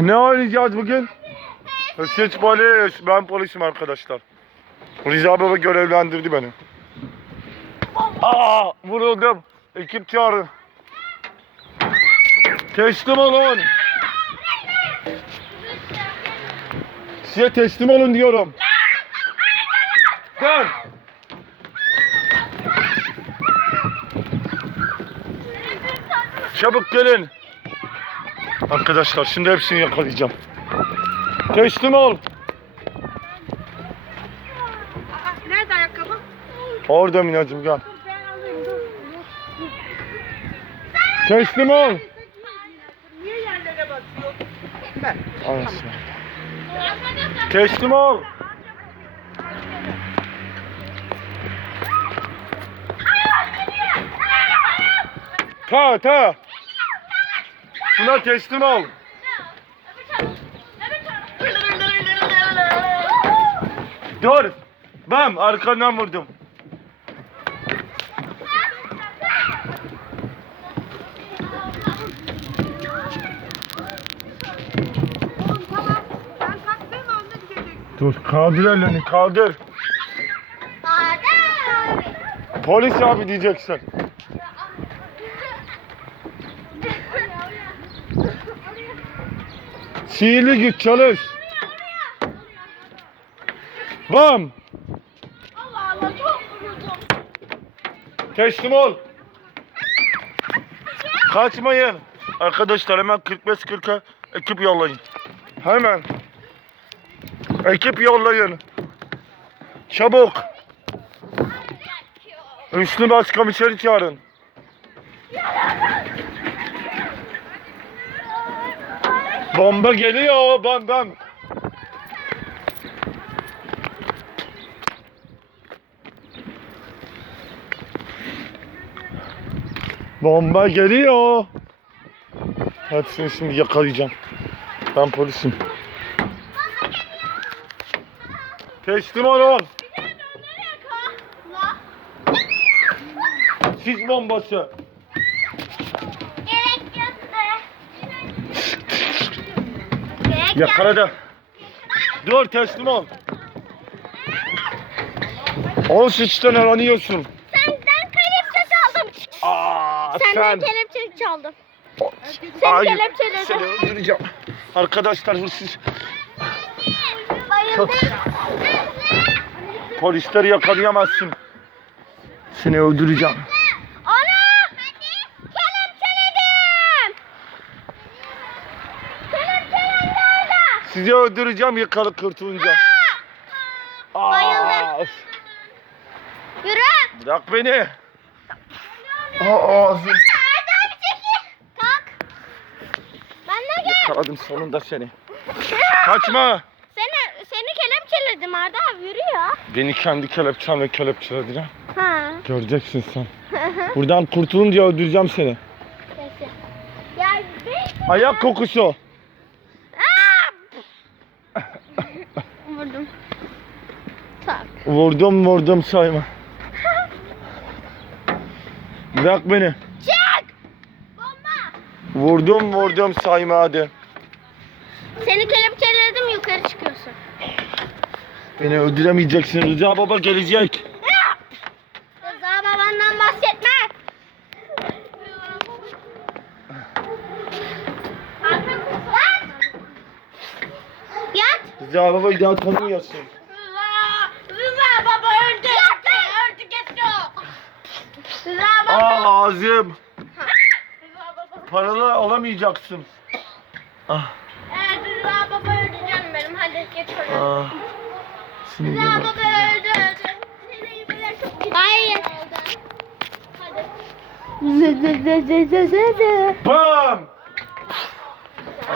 Ne oynayacağız bugün? Hırsız polis. Ben polisim arkadaşlar. Rıza baba görevlendirdi beni. Aa vuruldum. Ekip çağırın. Teslim olun. Size teslim olun diyorum. Dön. Çabuk gelin. Arkadaşlar şimdi hepsini yakalayacağım. Teslim ol. Nerede ayakkabı? Orada Minacım gel. Teslim ol. Niye yerlere? Anasını. Teslim ol. Ta ta. Şuna teslim ol. Dur. Bam arkandan vurdum. Dur kaldır elini kaldır. Polis abi diyeceksin. Sihirli güç çalış. Bam. Allah Allah çok vuruldum. Teslim ol. Kaçmayın. Arkadaşlar hemen 45-40'a ekip yollayın. Hemen. Ekip yollayın. Çabuk. Üstü başkomiseri çağırın. Bomba geliyor. Bam bam. Bomba geliyor. Hepsini şimdi yakalayacağım. Ben polisim. Teslim olun. Sis bombası. Gerek Yakaladı. Dur teslim ol. O suçtan aranıyorsun. Senden kelepçe çaldım. Aa, Senden sen. kelepçe çaldım. Hayır, kelepçeledim. Seni öldüreceğim. Arkadaşlar hırsız. Çok. Polisleri yakalayamazsın. Seni öldüreceğim. Ana! Kelepçeledim! Kelepçeledim orada! Sizi öldüreceğim yakalı kurtulunca. Aa, Bayıldım. Yürü! Bırak beni. Aa, ağzım. Abi çekil! Kalk! Ben de gel! Yakaladım sonunda seni. Kaçma. Seni, seni kelepçeledim Arda abi yürü ya. Beni kendi kelepçemle kelepçelediler. Ha. Göreceksin sen. Buradan kurtulunca öldüreceğim seni. Neyse. Ya. Ayak kokusu. Aa! Vurdum. Tak. Vurdum vurdum sayma. Bırak beni. Çık! Bomba! Vurdum vurdum sayma hadi. Seni kelepçeledim yukarı çıkıyorsun. Beni öldüremeyeceksin. Rıza baba gelecek. Rıza babandan bahsetme. Yat. Rıza babayı daha tanımıyorsun. Rıza, Rıza baba öldü. Öldü geçiyor. Rıza baba. Aa baba. Paralı olamayacaksın. Ah, Evet Rıza baba canım benim. Hadi geç oraya. ah. Rıza baba öldü öldü. Seni yüzünden çok kötü Hayır. Hadi. Bam!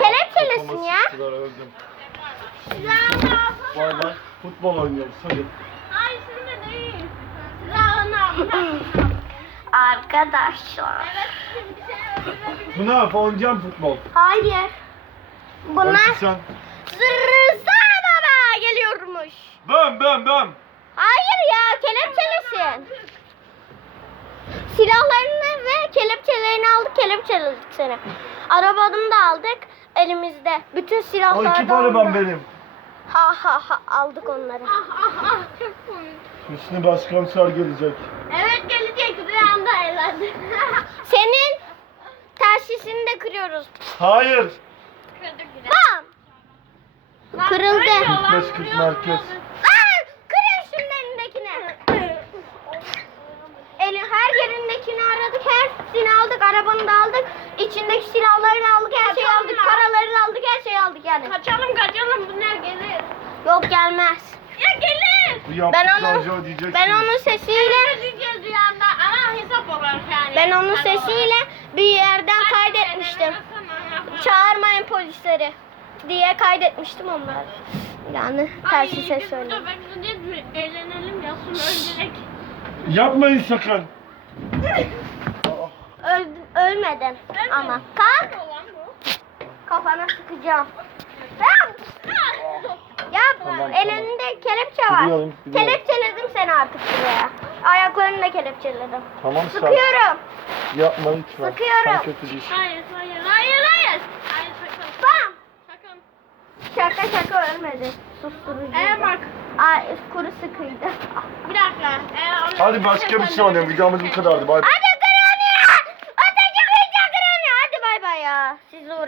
Kelepçelesin ya. Sıktılar, öldüm. Rıza baba. Vay vay. Futbol oynuyoruz hadi. Hayır şimdi değil. Rıza Arkadaşlar. Şey Bu ne yap? Oynayacağım futbol. Hayır. Buna sen. Rıza baba geliyormuş. Bam bam bam. Hayır ya kelepçelesin. Silahlarını ve kelepçelerini aldık kelepçeledik seni. Arabanı da aldık. elimizde. Bütün O silahlar iki da onda. benim. Ha ha ha aldık onları. Ah ah ah çok komik. Hüsnü Başkomiser gelecek. Evet gelecek rüyamda eğlendim. Senin tersisini de kırıyoruz. Hayır. Kırdık yine. Bam! Lan Kırıldı. ölmüyor lan, 45 40 vuruyor, merkez. vuruyor. Aa, kırın şunun elindekini. Elin her yerindekini aradık, hepsini aldık, arabanı da aldık, içindeki silahlarını aldık, her şeyi Kaçalım aldık, lan. paralarını aldık, her şeyi aldık yani. Kaçalım kaçalım bunlar gelir. Yok gelmez. Ya gelir. Bu Ben yaptıklarınızı onu, ödeyeceksiniz. ben onun sesiyle, Ödeyeceğiz rüyamda ama hesap olarak yani. Ben onun sesiyle bir yerden kaydetmiştim. Çağırmayın polisleri diye kaydetmiştim onları. Yani tersi Ay, ses biz söyle. burada bekleyeceğiz, eğlenelim ya sonra ölecek. Yapmayın sakın. Öl, ölmedin ama. Kalk kafana sıkacağım. Ya, ya Tamam, elinde kelepçe var. Biliyorum, biliyorum. Kelepçeledim seni artık buraya. Ayaklarını da kelepçeledim. Tamam sen Sıkıyorum. yapma lütfen. Sıkıyorum. Sen kötü değilsin. Hayır hayır hayır hayır. Hayır sakın. Bam. Sakın. Şaka şaka ölmedi. Susturucu. Ee bak Ay kuru sıkıydı. bir dakika. Ee, onu- Hadi başka bir şey oynayalım. Videomuz bu kadardı. Bay bay. Hadi